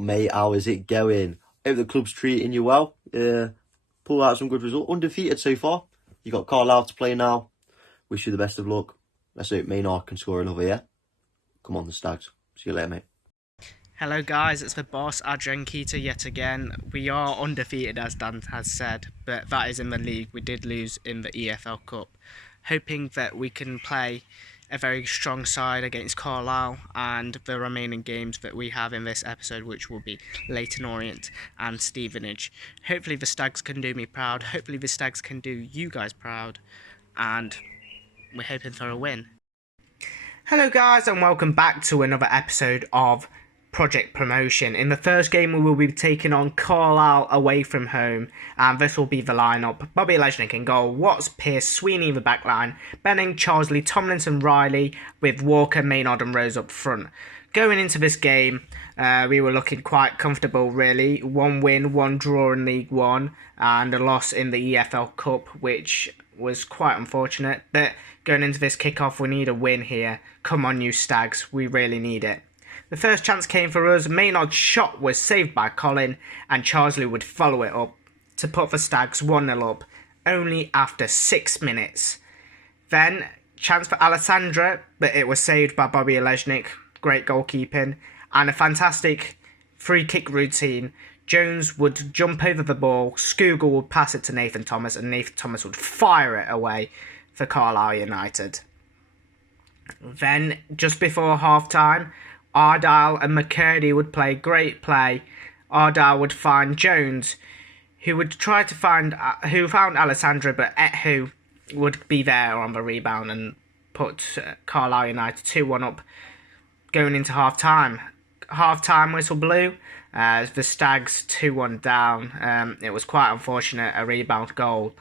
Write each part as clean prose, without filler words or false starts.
up, mate? How is it going? Hope the club's treating you well. Pull out some good result. Undefeated so far. You got Carlisle to play now. Wish you the best of luck. Let's hope Maynard can score another, yeah? Come on, the Stags. See you later, mate. Hello guys, it's the boss, Adrian Keita yet again. We are undefeated as Dan has said, but that is in the league. We did lose in the EFL Cup. Hoping that we can play a very strong side against Carlisle and the remaining games that we have in this episode, which will be Leyton Orient and Stevenage. Hopefully the Stags can do me proud, hopefully the Stags can do you guys proud, and we're hoping for a win. Hello guys, and welcome back to another episode of Project Promotion. In the first game we will be taking on Carlisle away from home, and this will be the lineup. Bobby Lesnick in goal, Watts, Pearce, Sweeney in the back line, Benning, Charsley, Tomlinson, Riley, with Walker, Maynard and Rose up front. Going into this game, we were looking quite comfortable really. 1 win, 1 draw in League 1 and a loss in the EFL Cup, which was quite unfortunate, but going into this kickoff we need a win here. Come on you Stags, we really need it. The first chance came for us. Maynard's shot was saved by Colin, and Charsley would follow it up to put the Stags 1-0 up, only after 6 minutes. Then, chance for Alessandra, but it was saved by Bobby Olejnik. Great goalkeeping, and a fantastic free kick routine. Jones would jump over the ball, Skugel would pass it to Nathan Thomas, and Nathan Thomas would fire it away for Carlisle United. Then, just before half-time, Ardile and McCurdy would play great play. Ardile would find Jones, who found Alessandra, but Ethu would be there on the rebound and put Carlisle United 2-1 up going into half-time. Half-time whistle blew as the Stags 2-1 down. It was quite unfortunate, a rebound goal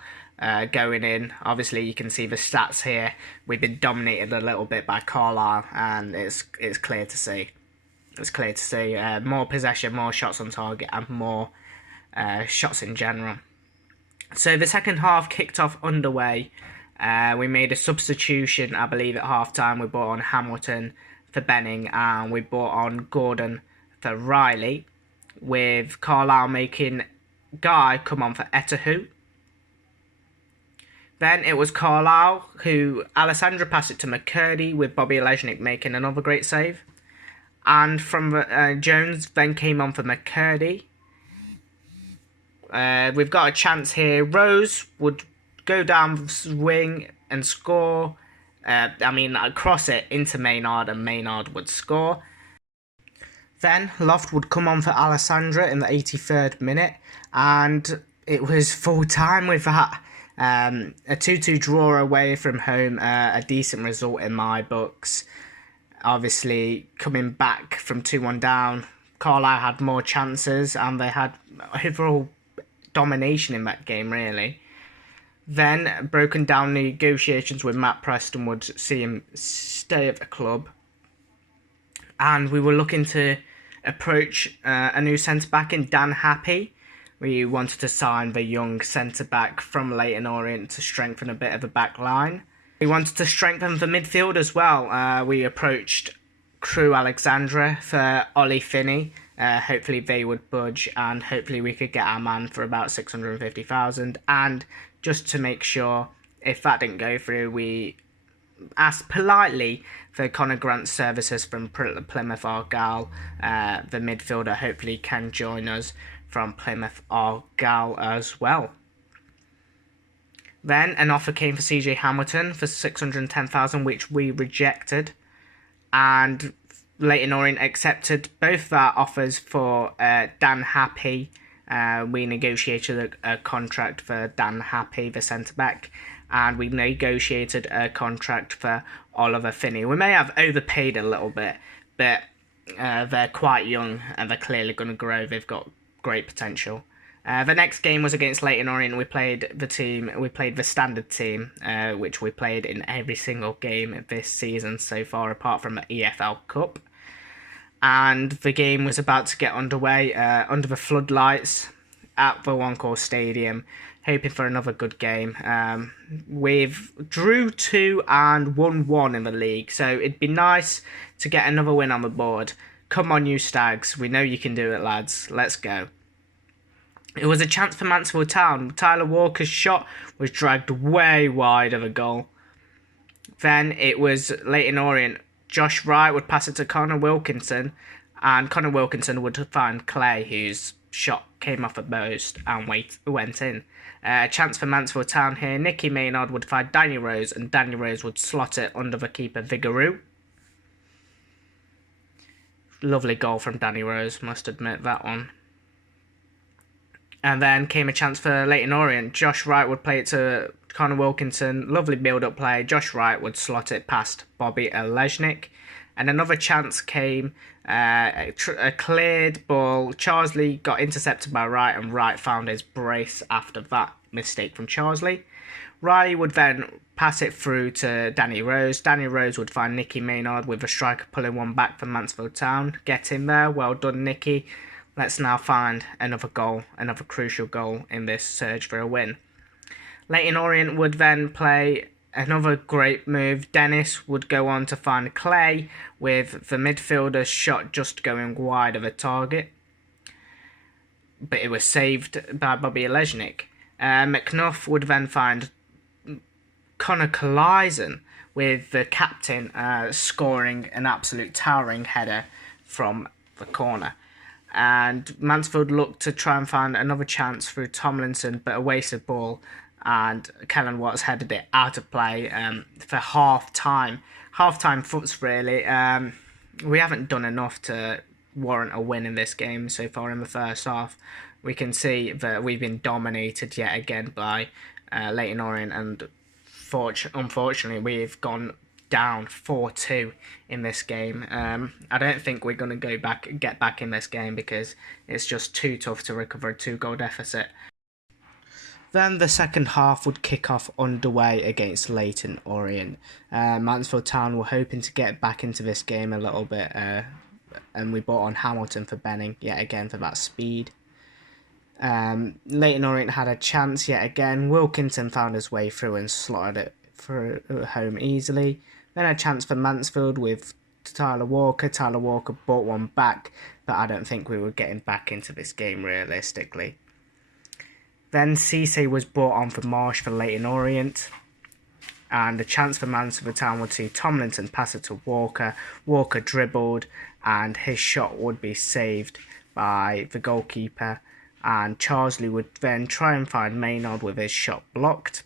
going in. Obviously you can see the stats here. We've been dominated a little bit by Carlisle, and it's clear to see. It's clear to see more possession, more shots on target, and more shots in general. So the second half kicked off underway. We made a substitution, I believe, at half time. We brought on Hamilton for Benning, and we brought on Gordon for Riley, with Carlisle making Guy come on for Etterhu. Then it was Carlisle who Alessandra passed it to McCurdy, with Bobby Olejnik making another great save. And from Jones then came on for McCurdy. We've got a chance here. Rose would go down the wing and score. Cross it into Maynard, and Maynard would score. Then Loft would come on for Alessandra in the 83rd minute, and it was full time with that. A 2-2 draw away from home, a decent result in my books. Obviously, coming back from 2-1 down, Carlisle had more chances, and they had overall domination in that game, really. Then, broken down negotiations with Matt Preston would see him stay at the club. And we were looking to approach a new centre-back in Dan Happy. We wanted to sign the young centre-back from Leyton Orient to strengthen a bit of the back line. We wanted to strengthen the midfield as well. We approached Crewe Alexandra for Ollie Finney. Hopefully they would budge, and hopefully we could get our man for about 650,000. And just to make sure, if that didn't go through, we asked politely for Connor Grant's services from Plymouth Argyle. The midfielder hopefully can join us from Plymouth Argyle as well. Then an offer came for CJ Hamilton for 610,000, which we rejected, and Leyton Orient accepted both our offers for Dan Happy. We negotiated a contract for Dan Happy, the centre-back, and we negotiated a contract for Oliver Finney. We may have overpaid a little bit, but they're quite young and they're clearly going to grow. They've got great potential. The next game was against Leyton Orient. We played the standard team, which we played in every single game this season so far, apart from the EFL Cup. And the game was about to get underway under the floodlights at the One-Call Stadium, hoping for another good game. We've drew 2 and won 1 in the league, so it'd be nice to get another win on the board. Come on, you Stags. We know you can do it, lads. Let's go. It was a chance for Mansfield Town. Tyler Walker's shot was dragged way wide of a goal. Then it was Leyton Orient. Josh Wright would pass it to Connor Wilkinson, and Connor Wilkinson would find Clay, whose shot came off a post and went in. A chance for Mansfield Town here. Nicky Maynard would find Danny Rose, and Danny Rose would slot it under the keeper Vigouroux. Lovely goal from Danny Rose, must admit that one. And then came a chance for Leyton Orient. Josh Wright would play it to Connor Wilkinson. Lovely build-up play. Josh Wright would slot it past Bobby Eleznik. And another chance came, a cleared ball. Charsley got intercepted by Wright, and Wright found his brace after that mistake from Charsley. Riley would then pass it through to Danny Rose. Danny Rose would find Nicky Maynard with a striker pulling one back from Mansfield Town. Get in there. Well done, Nicky. Let's now find another goal, another crucial goal in this surge for a win. Leyton Orient would then play another great move. Dennis would go on to find Clay with the midfielder's shot just going wide of a target. But it was saved by Bobby Eleznik. McNuff would then find Connor Collison with the captain scoring an absolute towering header from the corner. And Mansfield looked to try and find another chance through Tomlinson, but a wasted ball, and Kellen Watts headed it out of play for half-time. Half-time foots, really. We haven't done enough to warrant a win in this game so far in the first half. We can see that we've been dominated yet again by Leyton Orient, and unfortunately we've gone down 4-2 in this game. I don't think we're going to get back in this game because it's just too tough to recover a 2-goal deficit. Then the second half would kick off underway against Leyton Orient. Mansfield Town were hoping to get back into this game a little bit, and we brought on Hamilton for Benning yet again for that speed. Leyton Orient had a chance yet again. Wilkinson found his way through and slotted it through home easily. Then a chance for Mansfield with Tyler Walker. Tyler Walker brought one back, but I don't think we were getting back into this game realistically. Then Cisse was brought on for Marsh for Leyton Orient. And a chance for Mansfield Town would see Tomlinson pass it to Walker. Walker dribbled, and his shot would be saved by the goalkeeper. And Charsley would then try and find Maynard with his shot blocked.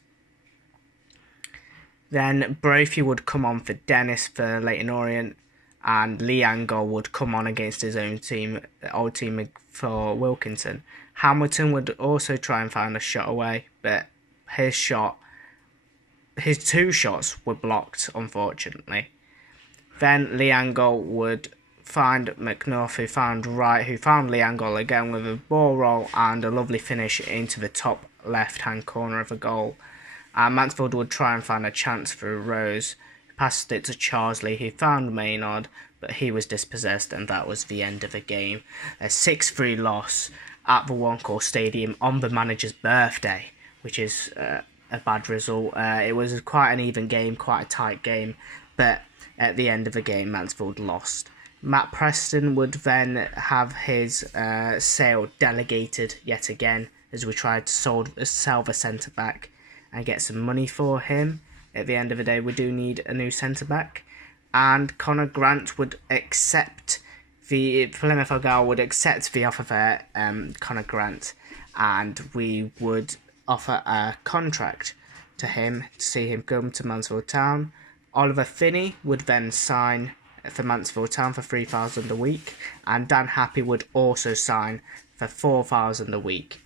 Then Brophy would come on for Dennis for Leyton Orient, and Lee Angol would come on against his own team, old team for Wilkinson. Hamilton would also try and find a shot away, but his two shots were blocked, unfortunately. Then Lee Angol would find McNuff, who found Wright, who found Lee Angol again with a ball roll and a lovely finish into the top left-hand corner of the goal. And Mansfield would try and find a chance for Rose, who passed it to Charsley, who found Maynard, but he was dispossessed, and that was the end of the game. A 6-3 loss at the One Call Stadium on the manager's birthday, which is a bad result. It was quite an even game, quite a tight game, but at the end of the game, Mansfield lost. Matt Preston would then have his sale delegated yet again, as we tried to sell the centre-back and get some money for him. At the end of the day, we do need a new centre-back. And Connor Grant would accept Plymouth Argyle would accept the offer for Connor Grant, and we would offer a contract to him to see him come to Mansfield Town. Oliver Finney would then sign for Mansfield Town for $3,000 a week, and Dan Happy would also sign for $4,000 a week.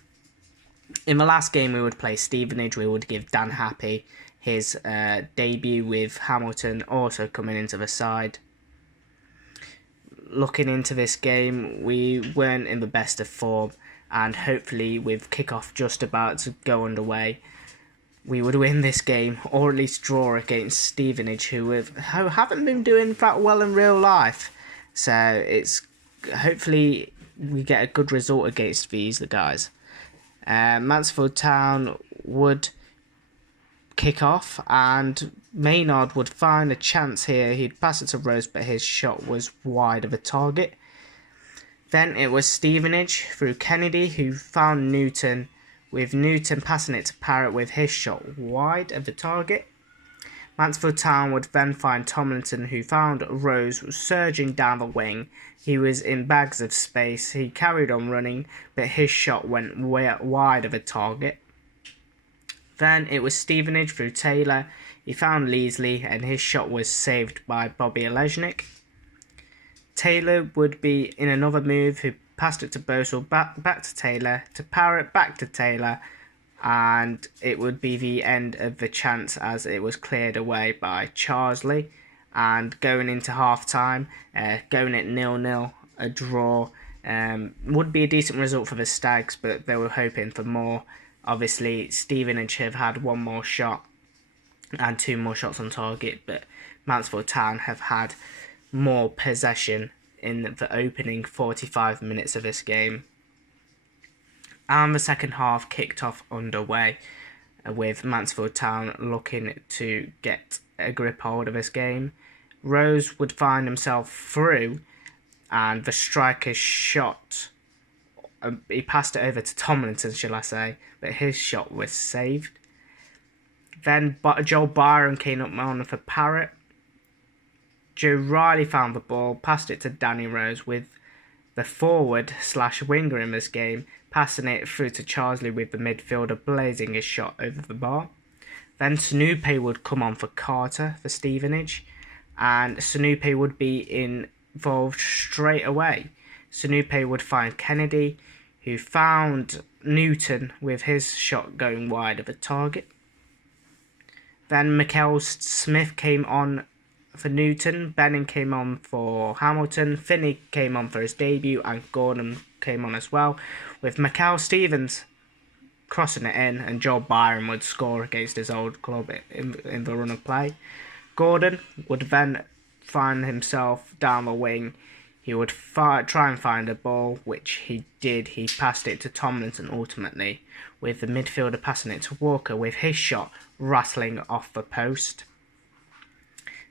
In the last game we would play Stevenage, we would give Dan Happy his debut with Hamilton also coming into the side. Looking into this game, we weren't in the best of form, and hopefully with kickoff just about to go underway, we would win this game, or at least draw against Stevenage, who haven't been doing that well in real life. So it's hopefully we get a good result against these guys. Mansfield Town would kick off, and Maynard would find a chance here. He'd pass it to Rose, but his shot was wide of a target. Then it was Stevenage through Kennedy, who found Newton, with Newton passing it to Parrott with his shot wide of the target. Mansfield Town would then find Tomlinson, who found Rose surging down the wing. He was in bags of space. He carried on running, but his shot went wide of the target. Then it was Stevenage through Taylor. He found Leasley, and his shot was saved by Bobby Olejnik. Taylor would be in another move, who passed it to Boswell, back to Taylor, to Parrott, back to Taylor, and it would be the end of the chance as it was cleared away by Charsley. And going into half-time, going at 0-0, a draw, would be a decent result for the Stags, but they were hoping for more. Obviously, Stevenage have had one more shot and 2 more shots on target, but Mansfield Town have had more possession in the opening 45 minutes of this game. And the second half kicked off underway, with Mansfield Town looking to get a grip hold of this game. Rose would find himself through, and the striker's shot, he passed it over to Tomlinson, shall I say, but his shot was saved. Then Joel Byron came up on for Parrott. Joe Riley found the ball, passed it to Danny Rose, with the forward/winger in this game passing it through to Charsley, with the midfielder blazing his shot over the bar. Then Sanupe would come on for Carter for Stevenage, and Sanupe would be involved straight away. Sanupe would find Kennedy, who found Newton with his shot going wide of the target. Then Mikel Smith came on for Newton, Benning came on for Hamilton, Finney came on for his debut, and Gordon came on as well, with Mikel Stevens crossing it in, and Joel Byron would score against his old club in the run of play. Gordon would then find himself down the wing. He would try and find a ball, which he did. He passed it to Tomlinson ultimately, with the midfielder passing it to Walker, with his shot rattling off the post.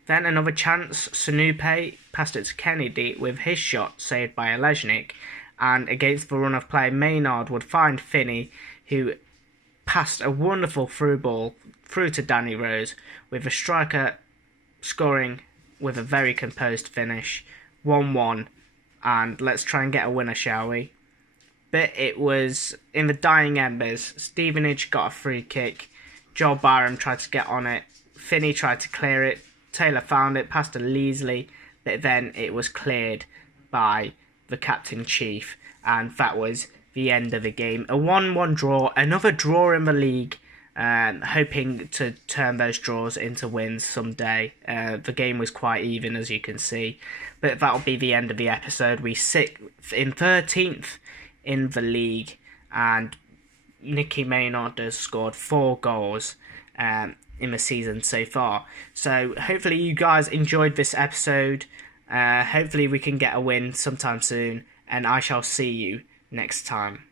Then another chance, Sanupe passed it to Kennedy, with his shot saved by Olejnik, and against the run of play, Maynard would find Finney, who passed a wonderful through ball through to Danny Rose, with the striker scoring with a very composed finish, 1-1, and let's try and get a winner, shall we? But it was in the dying embers. Stevenage got a free kick, Joel Byron tried to get on it, Finney tried to clear it, Taylor found it, passed to Leasley, but then it was cleared by the captain chief, and that was the end of the game. A 1-1 draw, another draw in the league, hoping to turn those draws into wins someday. The game was quite even, as you can see, but that'll be the end of the episode. We sit in 13th in the league, and Nicky Maynard has scored 4 goals in the season so far. So hopefully you guys enjoyed this episode. Hopefully we can get a win sometime soon, and I shall see you next time.